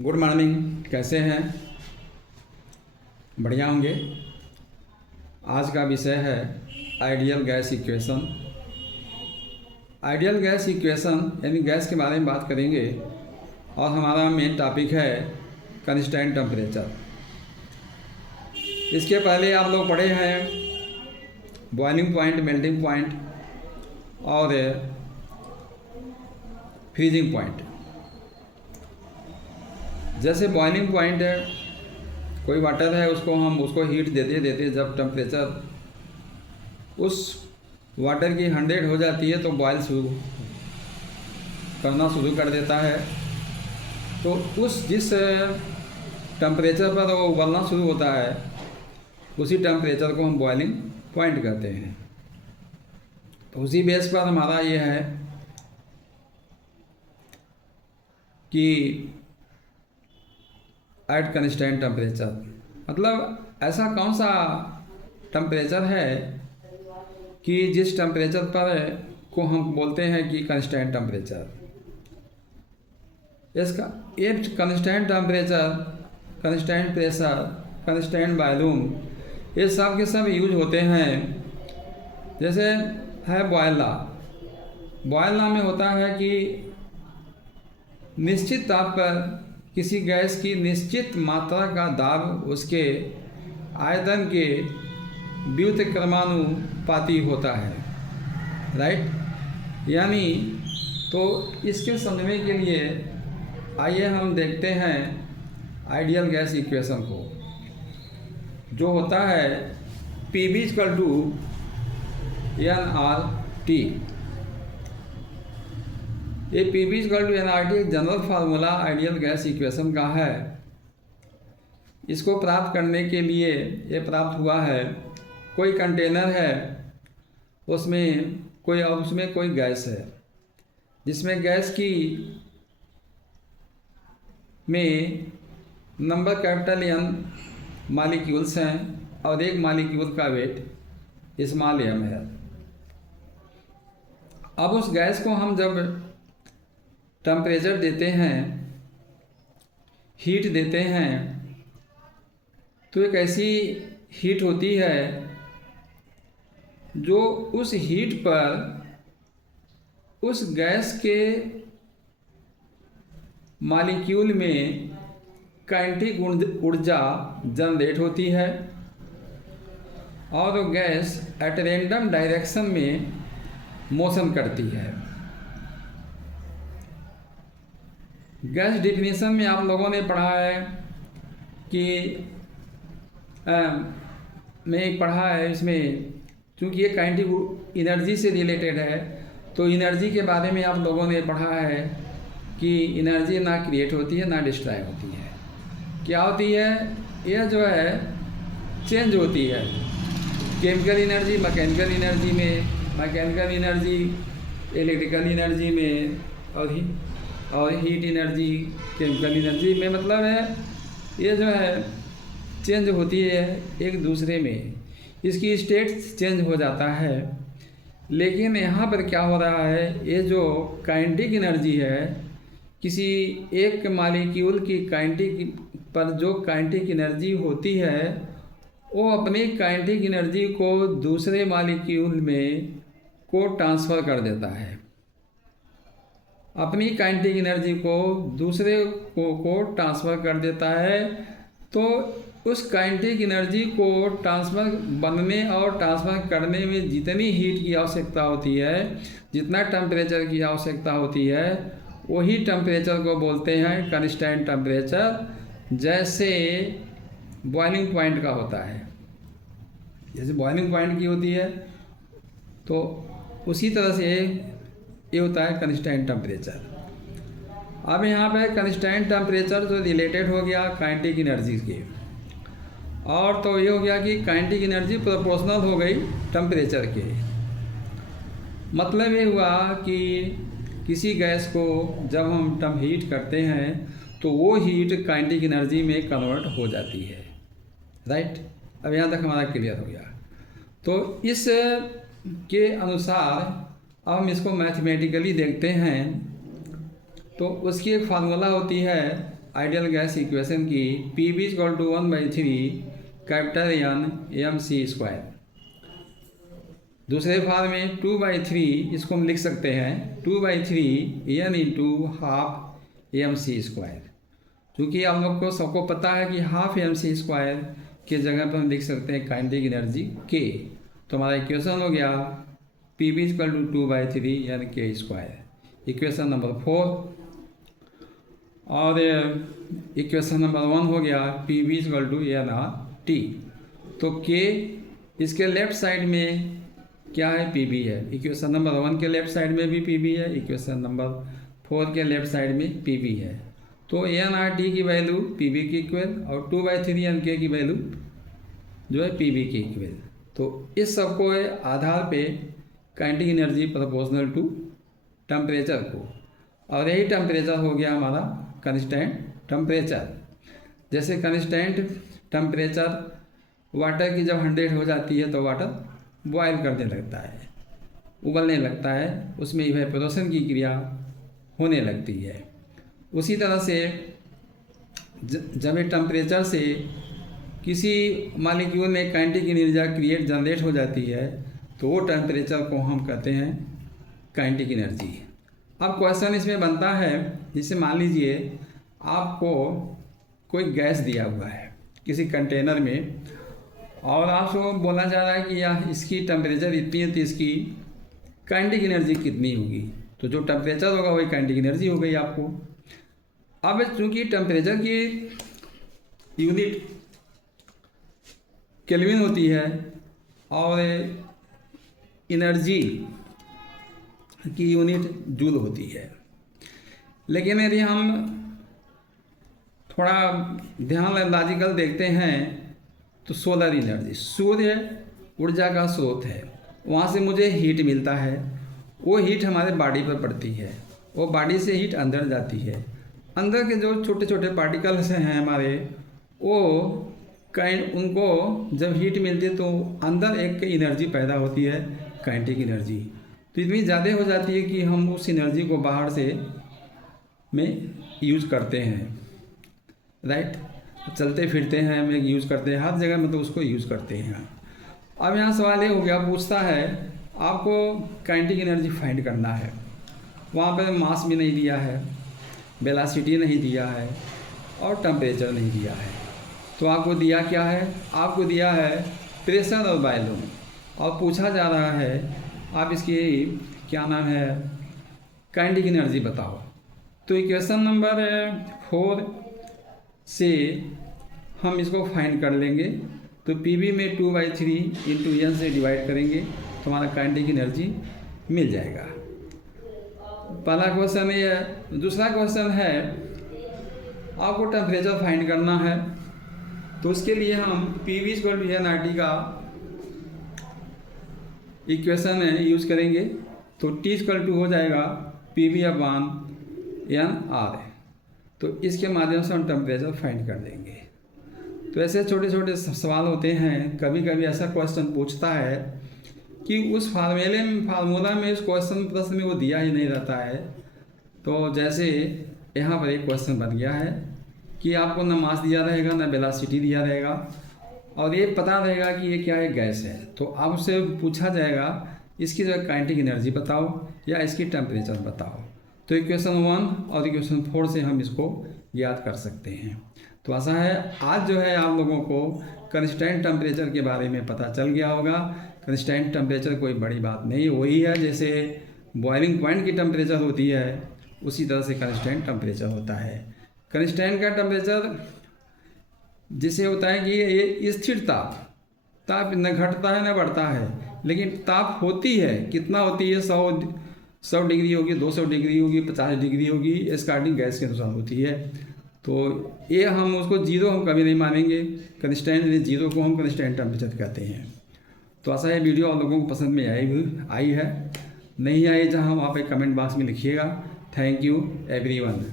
Good morning. कैसे हैं? बढ़िया होंगे। आज का विषय है ideal gas equation. Ideal gas equation यानी गैस के बारे में बात करेंगे और हमारा मेन टॉपिक है कंस्टेंट टेम्परेचर। इसके पहले आप लोग पढ़े हैं बॉइलिंग पॉइंट, मेल्टिंग पॉइंट और फ्रीजिंग पॉइंट। जैसे बॉइलिंग पॉइंट है, कोई वाटर है उसको हीट देते देते जब टेम्परेचर उस वाटर की 100 हो जाती है तो बॉयल करना शुरू कर देता है। तो जिस टेम्परेचर पर वो उबलना शुरू होता है उसी टेम्परेचर को हम बॉइलिंग पॉइंट कहते हैं। तो उसी बेस पर हमारा ये है कि एट कंस्टेंट टेम्परेचर मतलब ऐसा कौन सा टेम्परेचर है कि जिस टेम्परेचर पर को हम बोलते हैं कि कंस्टेंट टेम्परेचर। इसका एक constant temperature, constant pressure, constant volume, ये सब के सब यूज होते हैं। जैसे है बॉयल लॉ। बॉयल लॉ में होता है कि निश्चित ताप पर किसी गैस की निश्चित मात्रा का दाब उसके आयतन के व्युत्क्रमानुपाती होता है, राइट। यानी तो इसके समझने के लिए आइए हम देखते हैं आइडियल गैस इक्वेशन को, जो होता है PV = nRT। ये PV = nRT general formula ideal gas equation का है। इसको प्राप्त करने के लिए ये प्राप्त हुआ है, कोई कंटेनर है, उसमें कोई गैस है, जिसमें गैस की में नंबर कैपिटल N मॉलिक्यूल्स हैं और एक मॉलिक्यूल का वेट स्मॉल m है। अब उस गैस को हम जब टेम्परेचर देते हैं, हीट देते हैं, तो एक ऐसी हीट होती है जो उस हीट पर उस गैस के मॉलिक्यूल में काइनेटिक ऊर्जा जनरेट होती है और वो गैस एट रैंडम डायरेक्शन में मोशन करती है। गैस डिफिनीशन में आप लोगों ने पढ़ा है कि मैं पढ़ा है इसमें, क्योंकि ये काइनेटिक एनर्जी से रिलेटेड है तो एनर्जी के बारे में आप लोगों ने पढ़ा है कि एनर्जी ना क्रिएट होती है ना डिस्ट्रॉय होती है। क्या होती है? यह जो है चेंज होती है केमिकल एनर्जी मैकेनिकल एनर्जी में, मैकेनिकल एनर्जी इलेक्ट्रिकल एनर्जी में और हीट एनर्जी केमिकल एनर्जी में। मतलब है ये जो है चेंज होती है एक दूसरे में, इसकी स्टेट चेंज हो जाता है। लेकिन यहाँ पर क्या हो रहा है, ये जो काइनेटिक एनर्जी है, किसी एक मॉलिक्यूल की काइनेटिक पर जो काइनेटिक एनर्जी होती है वो अपनी काइनेटिक एनर्जी को दूसरे मॉलिक्यूल में को ट्रांसफ़र कर देता है। अपनी काइनेटिक एनर्जी को दूसरे को ट्रांसफ़र कर देता है। तो उस काइनेटिक एनर्जी को ट्रांसफ़र बनने और ट्रांसफ़र करने में जितनी हीट की आवश्यकता होती है, जितना टेम्परेचर की आवश्यकता होती है, वही टेम्परेचर को बोलते हैं कंस्टेंट टेम्परेचर। जैसे बॉइलिंग पॉइंट का होता है, जैसे बॉइलिंग पॉइंट की होती है तो उसी तरह से ये होता है कंस्टेंट टेम्परेचर। अब यहाँ पे कंस्टेंट टेम्परेचर जो रिलेटेड हो गया काइनेटिक एनर्जी के, और तो ये हो गया कि काइनेटिक एनर्जी प्रोपोर्शनल हो गई टेम्परेचर के। मतलब ये हुआ कि किसी गैस को जब हम हीट करते हैं तो वो हीट काइनेटिक एनर्जी में कन्वर्ट हो जाती है, राइट। अब यहाँ तक हमारा क्लियर हो गया। तो इस के अनुसार अब हम इसको मैथमेटिकली देखते हैं तो उसकी एक फार्मूला होती है आइडियल गैस इक्वेशन की PV equal to 1/3 capital N mc²। दूसरे फॉर्म में 2/3 इसको हम लिख सकते हैं 2/3 N इंटू हाफ mc²। क्योंकि आप लोग को सबको पता है कि हाफ mc² के जगह पर हम लिख सकते हैं काइनेटिक एनर्जी K। तो हमारा इक्वेशन हो गया PV equal to 2/3 N K², equation number 4। और इक्वेशन नंबर 1 हो गया PV इक्वल टू NRT। तो K इसके लेफ्ट साइड में क्या है, PV है। इक्वेशन नंबर 1 के लेफ्ट साइड में भी PV है, इक्वेशन नंबर 4 के लेफ्ट साइड में PV है। तो NRT की वैल्यू PV की इक्वल और 2/3 NK की वैल्यू जो है PV की इक्वल। तो इस सब को आधार पे kinetic energy proportional to temperature को, और यही टेम्परेचर हो गया हमारा कंस्टेंट टेम्परेचर। जैसे कंस्टेंट टेम्परेचर वाटर की जब 100 हो जाती है तो वाटर बॉयल करने लगता है, उबलने लगता है, उसमें इवेपोरेशन की क्रिया होने लगती है। उसी तरह से जब ये टेम्परेचर से किसी मॉलिक्यूल में काइनेटिक एनर्जी जनरेट हो जाती है तो वो टेम्परेचर को हम कहते हैं काइनेटिक एनर्जी। अब क्वेश्चन इसमें बनता है, जैसे मान लीजिए आपको कोई गैस दिया हुआ है किसी कंटेनर में, और आपको बोला जा रहा है कि यह इसकी टेम्परेचर इतनी है तो इसकी काइनेटिक एनर्जी कितनी होगी। तो जो टेम्परेचर होगा वही काइनेटिक एनर्जी हो गई आपको। अब चूँकि टेम्परेचर की यूनिट केल्विन होती है और एनर्जी की यूनिट जूल होती है, लेकिन यदि हम थोड़ा ध्यान लॉजिकल देखते हैं तो सोलर एनर्जी, सूर्य ऊर्जा का स्रोत है, वहाँ से मुझे हीट मिलता है, वो हीट हमारे बॉडी पर पड़ती है, वो बॉडी से हीट अंदर जाती है। अंदर के जो छोटे छोटे पार्टिकल्स हैं हमारे, वो उनको जब हीट मिलती है तो अंदर एक एनर्जी पैदा होती है, काइनेटिक एनर्जी। तो इतनी ज़्यादा हो जाती है कि हम उस एनर्जी को बाहर से में यूज करते हैं, राइट। चलते फिरते हैं हम यूज़ करते हैं, हर जगह में तो उसको यूज़ करते हैं। अब यहाँ सवाल ये हो गया, पूछता है आपको काइनेटिक एनर्जी फाइंड करना है। वहाँ पर मास भी नहीं दिया है, वेलोसिटी नहीं दिया है और टेम्परेचर नहीं दिया है। तो आपको दिया क्या है, आपको दिया है प्रेशर और वॉल्यूम, और पूछा जा रहा है आप इसकी क्या नाम है काइनेटिक एनर्जी बताओ। तो इक्वेशन नंबर 4 से हम इसको फाइंड कर लेंगे। तो PV में 2/3 इंटू N से डिवाइड करेंगे तो हमारा काइनेटिक एनर्जी मिल जाएगा। पहला क्वेश्चन ये है। दूसरा क्वेश्चन है आपको टेम्परेचर फाइंड करना है, तो उसके लिए हम PV इक्वल टू NRT का इक्वेशन यूज करेंगे। तो T इक्वल टू हो जाएगा PV/NR। तो इसके माध्यम से हम टेम्परेचर फाइंड कर देंगे। तो ऐसे छोटे छोटे सवाल होते हैं, कभी कभी ऐसा क्वेश्चन पूछता है कि उस फार्मूला में उस क्वेश्चन प्रश्न में वो दिया ही नहीं रहता है। तो जैसे यहाँ पर एक क्वेश्चन बन गया है कि आपको ना मास दिया रहेगा ना वेलोसिटी दिया रहेगा, और ये पता रहेगा कि ये क्या है, गैस है। तो आपसे पूछा जाएगा इसकी जो काइनेटिक एनर्जी बताओ या इसकी टेम्परेचर बताओ। तो इक्वेशन 1 और इक्वेशन 4 से हम इसको याद कर सकते हैं। तो ऐसा है आज जो है आप लोगों को कंस्टेंट टेम्परेचर के बारे में पता चल गया होगा। कंस्टेंट टेम्परेचर कोई बड़ी बात नहीं, वही है जैसे बॉइलिंग पॉइंट की टेम्परेचर होती है उसी तरह से कंस्टेंट टेम्परेचर होता है। कंस्टेंट का टेम्परेचर जिसे होता है कि ये स्थिर ताप न घटता है न बढ़ता है, लेकिन ताप होती है, कितना होती है, 100 डिग्री होगी, 200 डिग्री होगी, 50 डिग्री होगी, स्टार्टिंग गैस के अनुसार होती है। तो ये हम उसको जीरो हम कभी नहीं मानेंगे, कंस्टेंट जीरो को हम कंस्टेंट टेम्परेचर कहते हैं। तो ऐसा है वीडियो आप लोगों को पसंद में आई है, नहीं आई जहाँ वहाँ पे कमेंट बॉक्स में लिखिएगा। Thank you everyone.